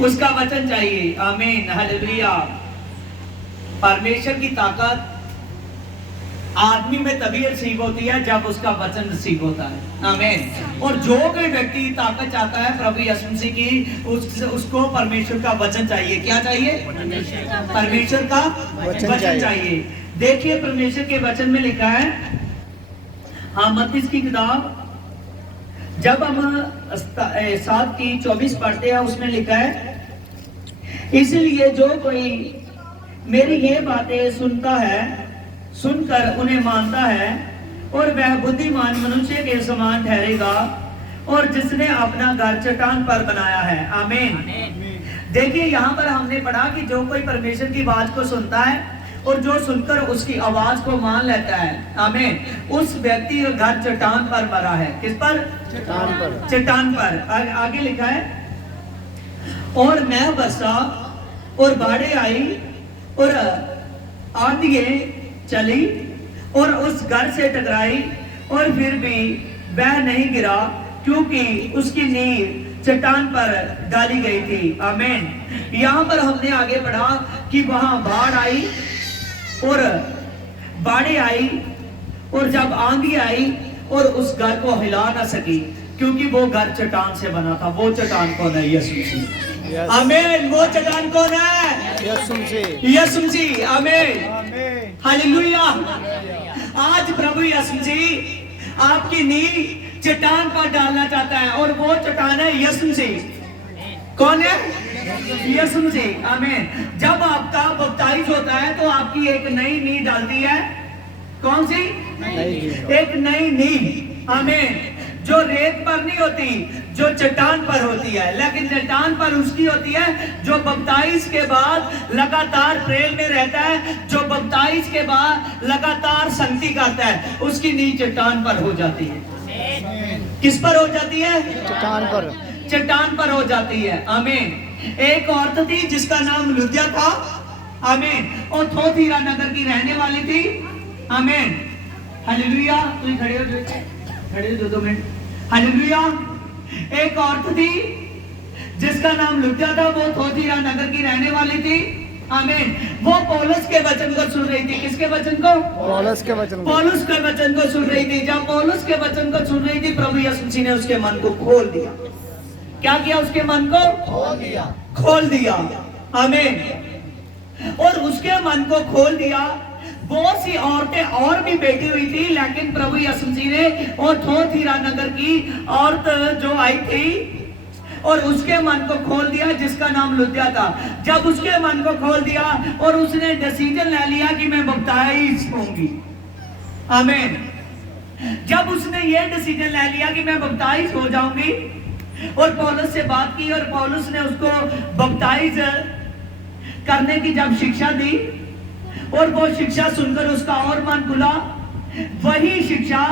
उसका वचन चाहिए। आमीन, हालेलुया। परमेश्वर की ताकत आदमी में तभी रिसीव होती है जब उसका वचन रिसीव होता है। आमीन। और जो कोई व्यक्ति ताकत चाहता है प्रभु यीशु मसीह की, उसको परमेश्वर का वचन चाहिए। क्या चाहिए? परमेश्वर का वचन चाहिए। देखिए परमेश्वर के वचन में लिखा है, हाँ, मत्ती की किताब जब हम 7:24 पढ़ते हैं, उसमें लिखा है, इसलिए जो कोई मेरी ये बातें सुनकर उन्हें मानता है और वह बुद्धिमान मनुष्य के समान ठहरेगा और जिसने अपना घर चट्टान पर बनाया है। आमीन। देखिए यहाँ पर हमने पढ़ा कि जो कोई परमेश्वर की आवाज को सुनता है और जो सुनकर उसकी आवाज को मान लेता है, आमीन, उस व्यक्ति का घर चट्टान पर बना है। किस पर? चट्टान पर। आगे लिखा है, और मैं बरसा और बाढ़ें आई और आंधियां चली और उस घर से टकराई और फिर भी वह नहीं गिरा क्योंकि उसकी नींव चट्टान पर डाली गई थी। आमीन। यहाँ पर हमने आगे पढ़ा कि वहां बाढ़ आई और बाढ़ें आई और जब आंधी आई और उस घर को हिला ना सकी क्योंकि वो घर चट्टान से बना था। वो चट्टान कौन है? यीशु मसीह। आमीन। वो चट्टान कौन है? यीशु मसीह। आमीन, हालेलुया। आज प्रभु यीशु मसीह आपकी नींव चट्टान पर डालना चाहता है और वो चट्टान है यीशु मसीह। कौन है? यीशु मसीह। आमीन। जब आपका बपटाइज होता है तो आपकी एक नई नींव डालती है। कौन सी? एक नई नींव। आमीन। जो रेत पर नहीं होती, जो चट्टान पर होती है, लेकिन चट्टान पर उसकी होती है जो बपटाइज के बाद लगातार प्रेम में रहता है, जो बपटाइज के बाद लगातार संगति करता है, उसकी नींव चट्टान पर हो जाती है। किस पर हो जाती है? चट्टान पर। चट्टान पर हो जाती है। आमीन। एक औरत थी जिसका नाम लुदिया था। आमीन। और थोथीरा नगर की रहने वाली थी। आमीन, हालेलुया। तुम खड़े हो 2 मिनट। हालेलुया। एक औरत थी जिसका नाम लुदिया था, वो थोथीरा नगर की रहने वाली थी। आमीन। वो पौलुस के वचन को सुन रही थी। किसके वचन को? पौलुस के वचन को सुन रही थी। जब पौलुस के वचन को सुन रही थी, प्रभु यीशु मसीह ने उसके मन को खोल दिया। क्या किया? उसके मन को खोल दिया। आमीन। और उसके मन को खोल दिया। बहुत सी औरतें और भी बैठी हुई थी, लेकिन प्रभु यीशु मसीह ने और थोथीरा नगर की औरत जो आई थी और उसके मन को खोल दिया, जिसका नाम लुदिया था। जब उसके मन को खोल दिया और उसने डिसीजन ले लिया कि मैं बपटाइज होंगी। आमीन। जब उसने ये डिसीजन ले लिया कि मैं बपटाइज हो जाऊंगी और पौलुस से बात की और पौलुस ने उसको बपटाइज करने की जब शिक्षा दी और वो शिक्षा सुनकर उसका और मन खुला, वही शिक्षा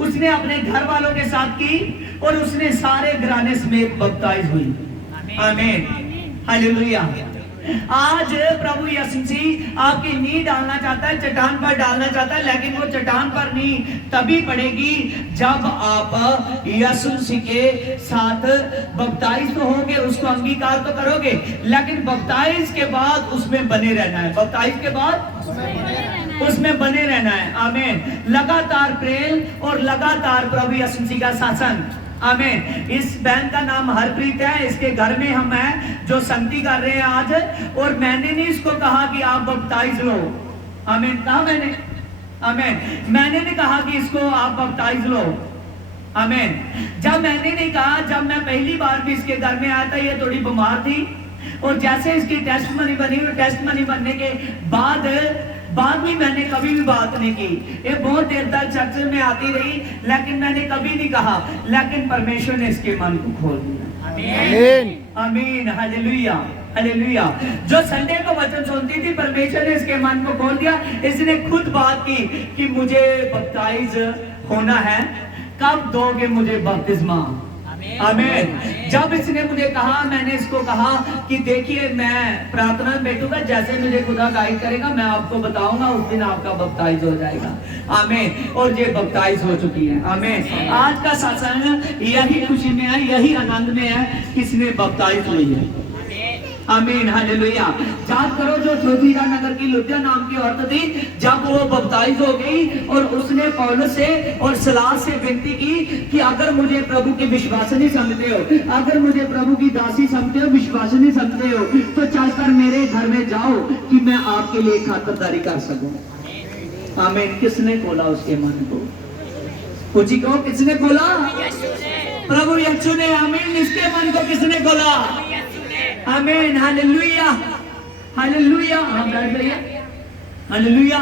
उसने अपने घर वालों के साथ की और उसने सारे घराने समेत बपटाइज हुई। आमीन, हालेलुया। आज प्रभु यीशु मसीह आपकी नींव डालना चाहता है, चट्टान पर डालना चाहता है, लेकिन वो चट्टान पर नींव तभी पड़ेगी जब आप यीशु मसीह के साथ बपटाइज तो होगे, उसको अंगीकार तो करोगे, लेकिन बपटाइज के बाद उसमें बने रहना है। बपटाइज के बाद उसमें बने रहना है। आमीन। लगातार प्रेम और लगातार प्रभु यीशु मसीह का शासन। आमीन। इस बहन का नाम हरप्रीत है। इसके घर में हम हैं जो संगति कर रहे हैं आज, और मैंने नहीं इसको कहा कि आप बपटाइज लो। आमीन। कहा मैंने? आमीन। मैंने नहीं कहा कि इसको आप बपटाइज लो। आमीन। जब मैंने नहीं कहा, जब मैं पहली बार भी इसके घर में आया था, ये थोड़ी बीमार थी और जैसे इसकी टेस्ट मनी बनी, टेस्ट मनी बनने के बाद भी मैंने कभी भी बात नहीं की। ये बहुत देर तक चर्च में आती रही, लेकिन मैंने कभी नहीं कहा, लेकिन परमेश्वर ने इसके मन को खोल दिया। आमीन, आमीन, हालेलुया, हालेलुया। जो संडे को वचन सुनती थी, परमेश्वर ने इसके मन को खोल दिया। इसने खुद बात की कि मुझे बपटाइज होना है, कब दोगे मुझे बपतिस्मा? आमीन। जब इसने मुझे कहा, मैंने इसको कहा कि देखिए मैं प्रार्थना में बैठूंगा, जैसे मुझे खुदा गाइड करेगा मैं आपको बताऊंगा, उस दिन आपका बपटाइज हो जाएगा। आमीन। और ये बपटाइज हो चुकी है। आमीन। आज का सत्संग यही खुशी में है, यही आनंद में है, किसने बपटाइज हुई है। आमीन हालेलुया। याद करो जो थोतीरा नगर की लुद्या नाम की औरत थी, जब वो बपतिस्म हो गई और उसने पौलुस से और सिलास से विनती की कि अगर मुझे प्रभु की विश्वासनी समझते हो, अगर मुझे प्रभु की दासी समझते हो, विश्वासनी समझते हो, तो चलकर मेरे घर में जाओ कि मैं आपके लिए खातिरदारी कर सकूं। आमीन। किसने खोला उसके मन को? पूछी कहो किसने खोला? प्रभु यीशु ने। आमीन। इसके मन को किसने खोला? आमीन हालेलुया हालेलुया। हम बैठ जाइए। हालेलुया।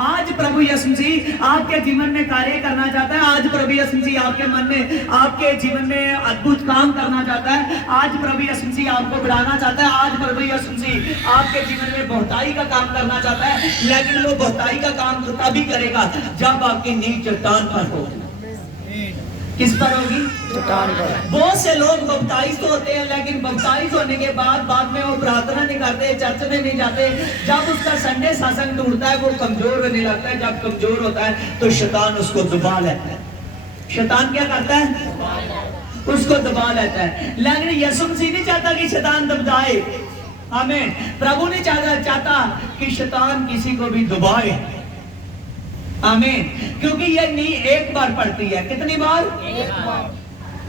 आज प्रभु यीशु मसीह आपके जीवन में कार्य करना चाहता है। आज प्रभु यीशु मसीह आपके मन में, आपके जीवन में अद्भुत काम करना चाहता है। आज प्रभु यीशु मसीह आपको बढ़ाना चाहता है। आज प्रभु यीशु मसीह आपके जीवन में बहुताई का काम करना चाहता है। लेकिन वो बहुताई का काम तो तभी करेगा जब आपकी नींव चट्टान पर हो। किस पर होगी? चट्टान पर। बहुत से लोग बपतिस्म होते हैं, लेकिन बपतिस्म होने के बाद में वो प्रार्थना नहीं करते, चर्च में नहीं जाते। जब उसका संडे शासन टूटता है वो कमजोर होने लगता है। जब कमजोर होता है तो शैतान उसको दबा लेता है। शैतान क्या करता है? उसको दबा लेता है। लेकिन यीशु मसीह नहीं चाहता कि शैतान दबाए। आमीन। प्रभु नहीं चाहता कि शैतान किसी को भी दबाए। आमीन। क्योंकि ये नी एक बार पड़ती है। कितनी बार? एक बार।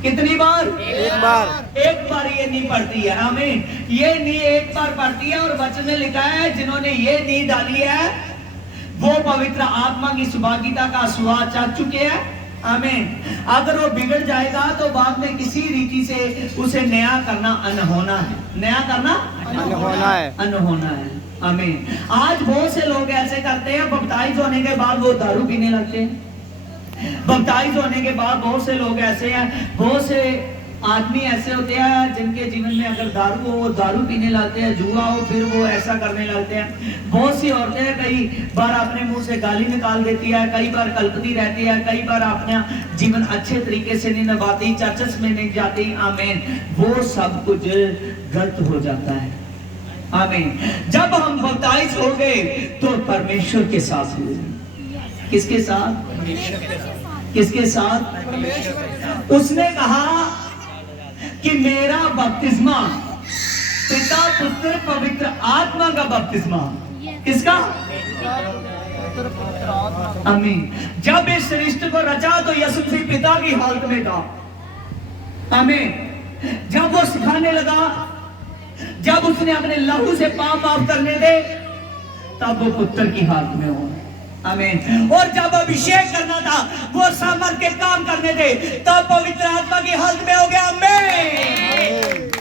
कितनी बार? एक बार। एक बार ये नी पड़ती है। आमीन। ये नी एक बार पड़ती है और वचन में लिखा है जिन्होंने ये नी डाली है वो पवित्र आत्मा की सुभागिता का स्वाद चाख चुके हैं। आमीन। अगर वो बिगड़ जाएगा तो बाद में किसी रीति से उसे नया करना अनहोना है। नया करना अनहोना है। अनहोना है। आमीन। आज बहुत से लोग ऐसे करते हैं, बपतिस्म होने के बाद वो दारू पीने लगते हैं। बपतिस्म होने के बाद बहुत से लोग ऐसे हैं, बहुत से आदमी ऐसे होते हैं जिनके जीवन में अगर दारू हो वो दारू पीने लगते हैं, जुआ हो फिर वो ऐसा करने लगते हैं। बहुत सी औरतें कई बार अपने मुंह से गाली निकाल देती है, कई बार कल्पती रहती है, कई बार अपना जीवन अच्छे तरीके से नहीं निभाती, चर्चेस में नहीं जाती। आमीन। वो सब कुछ गलत हो जाता है। आमीन। जब हम बपतिस्म हो गए तो परमेश्वर के साथ हुए। किसके साथ? किसके साथ? उसने कहा कि मेरा बपतिस्मा पिता पुत्र पवित्र आत्मा का बपतिस्मा। किसका? आमीन। जब इस सृष्टि को रचा तो यीशु मसीह पिता की हालत में था। आमीन। जब वो सिखाने लगा, जब उसने अपने लहू से पाप माफ करने दे, तब वो पुत्र की हालत में हो। आमीन। और जब अभिषेक करना था, वो सामर्थ के काम करने दे, तब पवित्र आत्मा की हालत में हो गया। आमीन।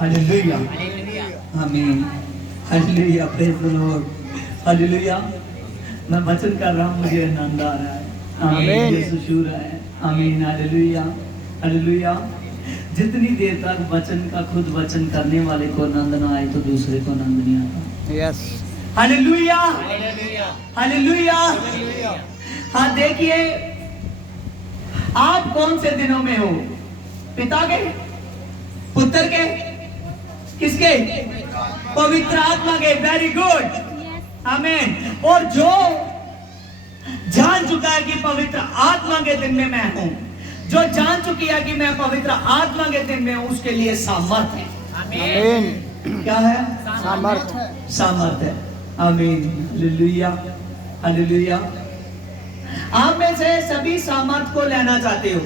हालेलुया। आमीन। Hallelujah. Praise the Lord. Hallelujah. मैं वचन कर रहा हूँ, मुझे आनंद आ रहा है। आमीन। यीशु छू रहा है। आमीन। हालेलुया। हालेलुया। जितनी देर तक वचन का खुद वचन करने वाले को आनंद ना आए तो दूसरे को आनंद नहीं आता। यस। हालेलुया। हालेलुया। हाँ, देखिए आप कौन से दिनों में हो? पिता के, पुत्र के, किसके? पवित्र आत्मा के। Very good. आमीन। और जो जान चुका है कि पवित्र आत्मा के दिन में मैं हूं, जो जान चुकी है कि मैं पवित्र आत्मा के दिन में हूं, उसके लिए सामर्थ है। आमीन। क्या है? सामर्थ। सामर्थ है। आमीन। हालेलुया। हालेलुया। आप में से सभी सामर्थ को लेना चाहते हो।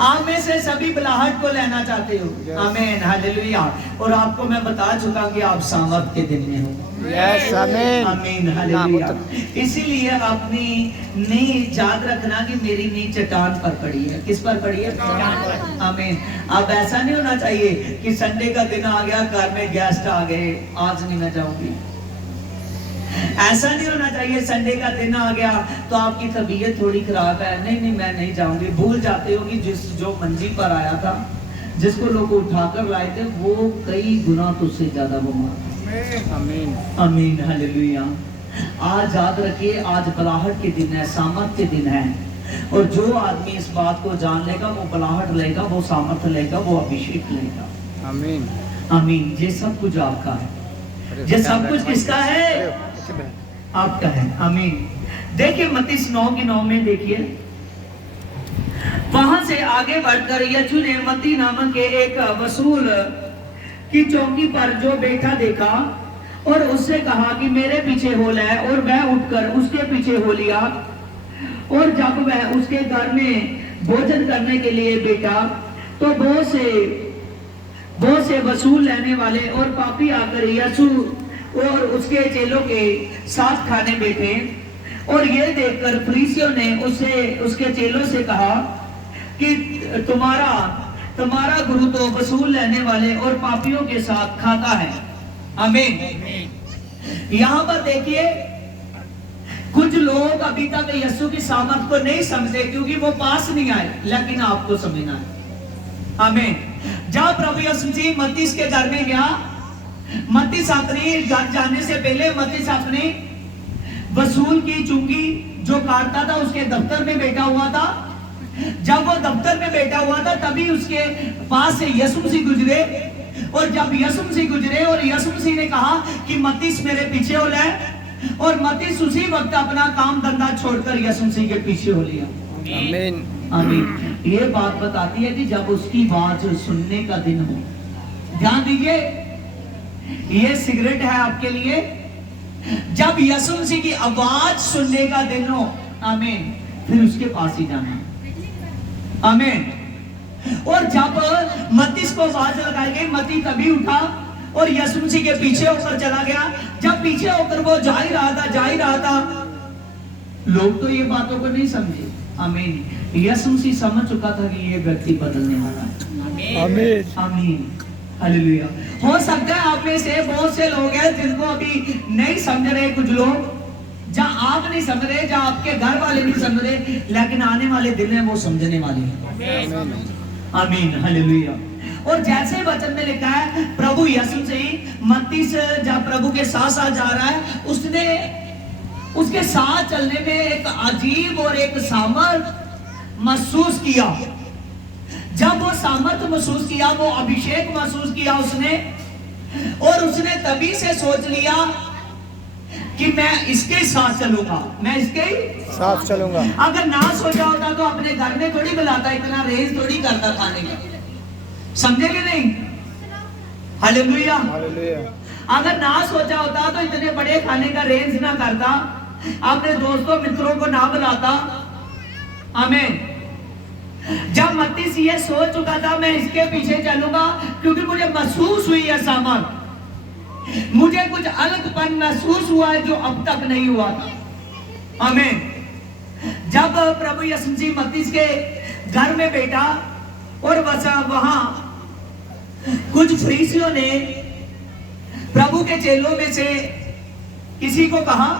आप में से सभी बुलाहट को लेना चाहते हो। आमीन। हालेलुया। और आपको मैं बता चुका कि आप सामर्थ के दिन में हो। यस। आमीन। आमीन। हालेलुया। इसीलिए अपनी नींव याद रखना कि मेरी नींव चट्टान पर पड़ी है। किस पर पड़ी है? आमीन। अब ऐसा नहीं होना चाहिए कि संडे का दिन आ गया, घर में गेस्ट आ गए, आज नहीं मैं जाऊंगी। ऐसा नहीं होना चाहिए। संडे का दिन आ गया तो आपकी तबीयत थोड़ी खराब है, नहीं मैं नहीं जाऊंगी। भूल जाते हो कि जो मंजिल पर आया था, जिसको लोग उठाकर लाए थे, वो कई गुना तुझसे ज्यादा बीमार। आमीन। आमीन। हालेलुया। आज याद रखिए, आज बुलाहट के दिन है, सामर्थ के दिन है। और जो आदमी इस बात को जान लेगा वो बुलाहट लेगा, वो सामर्थ लेगा, वो अभिषेक लेगा। आमीन। आमीन। ये सब कुछ आपका है। ये सब कुछ किसका है? आपका है। आमीन। देखिए मत्ती 9:9 में देखिए, वहां से आगे बढ़कर यीशु ने मत्ती नामक के एक वसूल की चौकी पर जो बैठा देखा और उससे कहा कि मेरे पीछे हो ले, और वह उठकर उसके पीछे हो लिया। और जब वह उसके घर में भोजन करने के लिए बैठा तो बहुत से वसूल लेने वाले और पापी आकर यीशु और उसके चेलों के साथ खाने बैठे। और ये देखकर फरीसियों ने उसके चेलों से कहा कि तुम्हारा गुरु तो वसूल लेने वाले और पापियों के साथ खाता है। आमीन। यहां पर देखिए, कुछ लोग अभी तक यीशु की सामर्थ को नहीं समझे क्योंकि वो पास नहीं आए, लेकिन आपको समझना है। आमीन। जब प्रभु यीशु मसीह मत्ती के घर में गया, मत्ती अपने घर जाने से पहले मत्ती अपने वसूल की चुंगी जो काटता था उसके दफ्तर में बैठा हुआ था। जब वो दफ्तर में बैठा हुआ था तभी उसके पास से यीशु मसीह गुजरे। और जब यीशु मसीह गुजरे और यीशु मसीह ने कहा कि मत्ती मेरे पीछे हो ले, और मत्ती उसी वक्त अपना काम धंधा छोड़कर यीशु मसीह के पीछे हो लिया। आमीन। आमीन। ये बात बताती है कि जब उसकी आवाज सुनने का दिन हो, ध्यान दीजिए, ये सिगरेट है आपके लिए। जब यीशु मसीह की आवाज सुनने का दिन हो, आमीन, फिर उसके पास ही जाना। आमीन। और जब मत्ती को आवाज लगाई गई, मत्ती तभी उठा और यीशु मसीह के पीछे होकर चला गया। जब पीछे होकर वो जा ही रहा था, लोग तो ये बातों को नहीं समझे। आमीन। यीशु मसीह समझ चुका था कि ये व्यक्ति बदलने वाला है। आमीन। आमीन। हालेलुया। हो सकता है आप में से बहुत से लोग हैं जिनको अभी नहीं समझ रहे, कुछ लोग जहां आप नहीं समझ रहे, जहां आपके घर वाले नहीं समझ रहे, लेकिन आने वाले दिन में वो समझने वाले हैं। आमीन। हालेलुया। और जैसे वचन में लिखा है, प्रभु यीशु से मत्ती से जब प्रभु के साथ साथ जा रहा है, उसने उसके साथ चलने में एक अजीब और एक सामर्थ महसूस किया। जब वो सामर्थ महसूस किया, वो अभिषेक महसूस किया उसने, और उसने तभी से सोच लिया कि मैं इसके साथ चलूंगा, मैं इसके साथ चलूंगा। अगर ना सोचा होता तो अपने घर में थोड़ी बुलाता, इतना रेंज थोड़ी करता खाने का। समझे कि नहीं? हालेलुया। अगर ना सोचा होता तो इतने बड़े खाने का रेंज ना करता, अपने दोस्तों मित्रों को ना बुलाता। आमीन। जब मत्ती ये सोच चुका था मैं इसके पीछे चलूंगा, क्योंकि मुझे महसूस हुई है सामर्थ, मुझे कुछ अलगपन महसूस हुआ है जो अब तक नहीं हुआ था। आमीन। जब प्रभु यीशु मसीह मत्ती के घर में बैठा और वहां कुछ फरीसियों ने प्रभु के चेलों में से किसी को कहा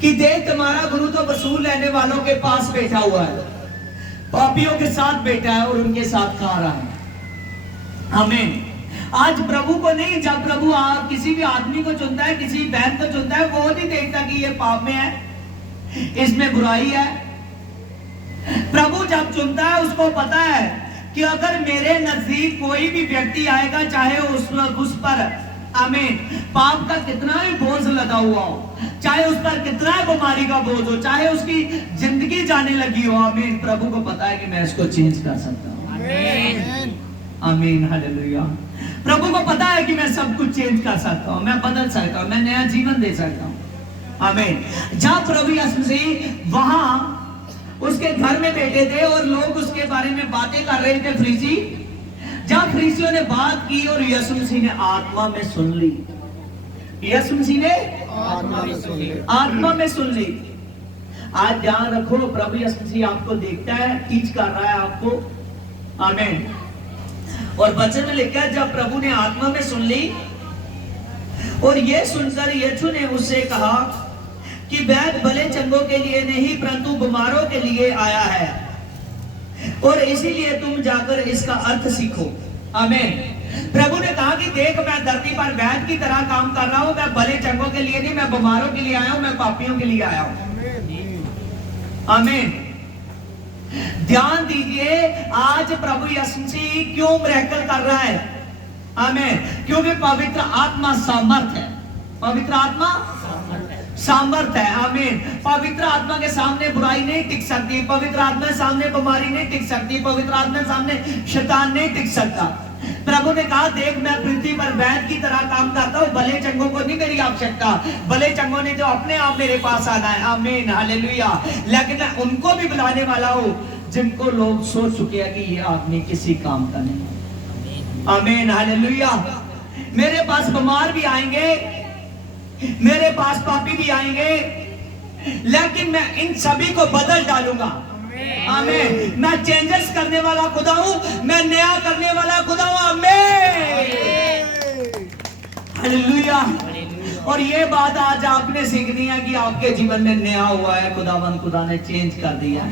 कि देख, तुम्हारा गुरु तो वसूल लेने वालों के पास बैठा हुआ है, पापियों के साथ बैठा है और उनके साथ खा रहा है। आमीन। आज प्रभु को नहीं, जब प्रभु किसी भी आदमी को चुनता है, किसी बहन को चुनता है, वो नहीं देखता कि ये पाप में है, इसमें बुराई है। प्रभु जब चुनता है उसको पता है कि अगर मेरे नजदीक कोई भी व्यक्ति आएगा, चाहे उस पर आमीन पाप का कितना भी बोझ लगा हुआ हो, चाहे उस पर कितना बीमारी का बोझ हो, चाहे उसकी जिंदगी जाने लगी हो, आमीन, प्रभु को पता है कि मैं इसको चेंज कर सकता हूँ। आमीन। आमीन। हालेलुया। प्रभु को पता है कि मैं सब कुछ चेंज कर सकता हूँ, मैं बदल सकता हूँ, मैं नया जीवन दे सकता हूँ। आमीन। जब प्रभु यीशु मसीह वहां उसके घर में बैठे थे और लोग उसके बारे में बातें कर रहे थे, फरीसी, जब फरीसियों ने बात की और यीशु मसीह ने आत्मा में सुन ली, यीशु मसीह ने आत्मा में सुन ली। आज ध्यान रखो, प्रभु यीशु मसीह आपको देखता है, टीच कर रहा है आपको। आमीन। और वचन में लिखा है, जब प्रभु ने आत्मा में सुन ली और ये सुनकर यीशु ने उससे कहा कि वैद्य भले चंगों के लिए नहीं परंतु बीमारों के लिए आया है, और इसीलिए तुम जाकर इसका अर्थ सीखो। आमीन। प्रभु ने कहा कि देख, मैं धरती पर वैद्य की तरह काम कर रहा हूं, मैं भले चंगों के लिए नहीं, मैं बीमारों के लिए आया हूं, मैं पापियों के लिए आया हूं। आमीन। ध्यान दीजिए, आज प्रभु यीशु मसीह क्यों मिरेकल कर रहा है? आमीन। क्योंकि पवित्र आत्मा सामर्थ है। पवित्र आत्मा सामर्थ है। आमीन। पवित्र आत्मा के सामने बुराई नहीं टिक सकती, पवित्र आत्मा के सामने बीमारी नहीं टिक सकती, पवित्र आत्मा के सामने शैतान नहीं टिक सकता। प्रभु ने कहा, देख मैं पृथ्वी पर वैद्य की तरह काम करता हूँ, भले चंगों को नहीं मेरी आवश्यकता, भले चंगों ने जो अपने आप मेरे पास आना है। आमीन हालेलुया। लेकिन मैं उनको भी बुलाने वाला हूँ जिनको लोग सोच चुके हैं कि ये आदमी किसी काम का नहीं। आमीन हालेलुया। मेरे पास बीमार भी आएंगे, मेरे पास पापी भी आएंगे, लेकिन मैं इन सभी को बदल डालूंगा। आमीन। मैं चेंजेस करने वाला खुदा हूं, मैं नया करने वाला खुदा हूं। आमीन हालेलुया। और ये बात आज आपने सीखनी है कि आपके जीवन में नया हुआ है, खुदावंद खुदा ने चेंज कर दिया।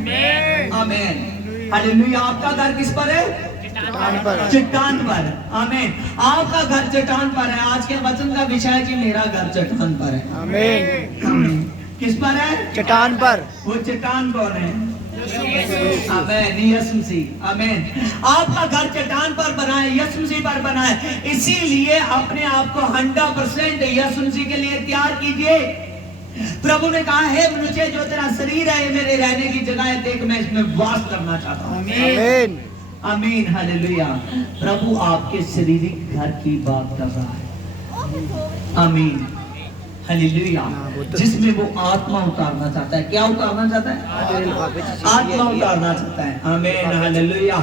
आमीन हालेलुया। आपका घर किस पर है? चट्टान पर। आमीन। आपका घर चट्टान पर है। आज के वचन का विषय है कि मेरा घर चट्टान पर है। आमीन। किस पर है? चट्टान पर। वो चट्टान कौन है? आमीन यीशु मसीह। आमीन। आपका घर चट्टान पर बना है, यीशु मसीह पर बना है, इसीलिए अपने आप को 100% यीशु मसीह के लिए तैयार कीजिए। प्रभु ने कहा, हे मनुष्य, जो तेरा शरीर है मेरे रहने की जगह है, देख मैं इसमें वास करना चाहता हूँ। आमीन आमीन हालेलुया। प्रभु आपके शारीरिक घर की बात कर रहा है। आमीन हालेलुया। जिसमें वो आत्मा उतारना चाहता है। क्या उतारना चाहता है? आत्मा उतारना चाहता है। आमीन हालेलुया।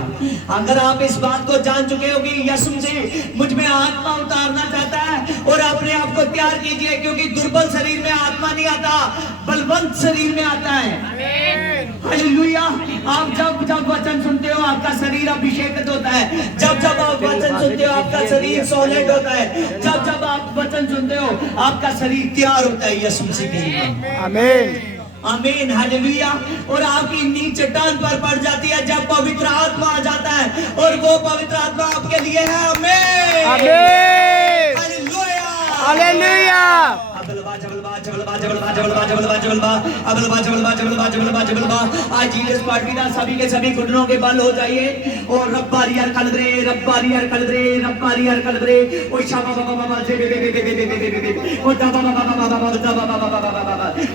अगर आप इस बात को जान चुके हो कि यीशु मसीह मुझ में आत्मा उतारना चाहता है, और अपने आप को तैयार कीजिए, क्योंकि दुर्बल शरीर में आत्मा नहीं आता, बलवंत शरीर में आता है। हालेलुया। आप जब जब वचन सुनते हो आपका शरीर अभिषेकित होता है, जब जब आप वचन सुनते हो आपका शरीर सॉलिड होता है, जब जब आप वचन सुनते हो आपका शरीर तैयार होता है यीशु मसीह के लिए। आमीन आमीन हालेलुया। और आपकी नींद चट्टान पर पड़ जाती है जब पवित्र आत्मा आ जाता है, और वो पवित्र आत्मा आपके लिए है। आमीन आमीन हालेलुया हालेलुया। आज जीसस पार्टी सभी के सभी घुटनों के बल हो जाइए, और रब्बारी यार कलबरे, रब्बारी यार कलबरे, रब्बारी यार कलबरे, ओ शाबा बाबा बाबा जे ओ दाबा बाबा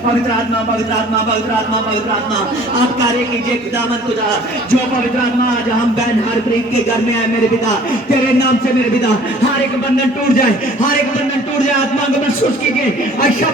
पवित्र आत्मा पवित्र आत्मा पवित्र आत्मा पवित्र आत्मा, आप कार्य कीजिए खुदावंद खुदा। जो पवित्र आत्मा आज हम बहन हरप्रीत के घर में आए मेरे पिता, तेरे नाम से मेरे पिता हर एक बंधन टूट जाए, हर एक बंधन टूट जाए। आत्मा को महसूस कीजिए। अच्छा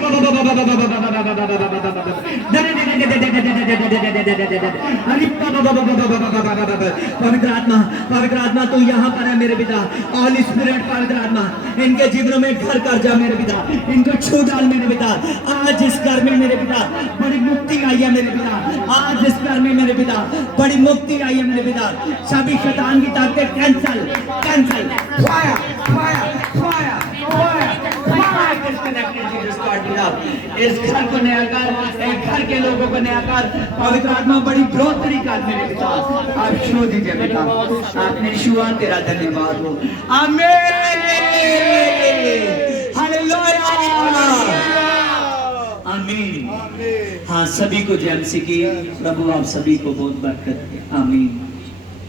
पवित्र आत्मा तू यहाँ पर है मेरे पिता। ऑल स्पिरिट पवित्र आत्मा इनके जीवनों में घर कर जा मेरे पिता, इनको छू डाल मेरे पिता। आज इस घर में मेरे पिता बड़ी मुक्ति आई है मेरे पिता, आज इस घर में मेरे पिता बड़ी मुक्ति आई है मेरे पिता। सभी शैतान की ताकतें cancel cancel, fire fire fire इस घर को नया कर, एक घर के लोगों को नया कर। पवित्र आत्मा बड़ी ब्रोत तरीका मेरे पिता आप छू दीजिए पिता। आपने छुआ, तेरा धन्यवाद हो। आमीन हालेलुया आमीन। हाँ सभी को जय मसीह की। प्रभु आप सभी को बहुत बरकत दे। आमीन।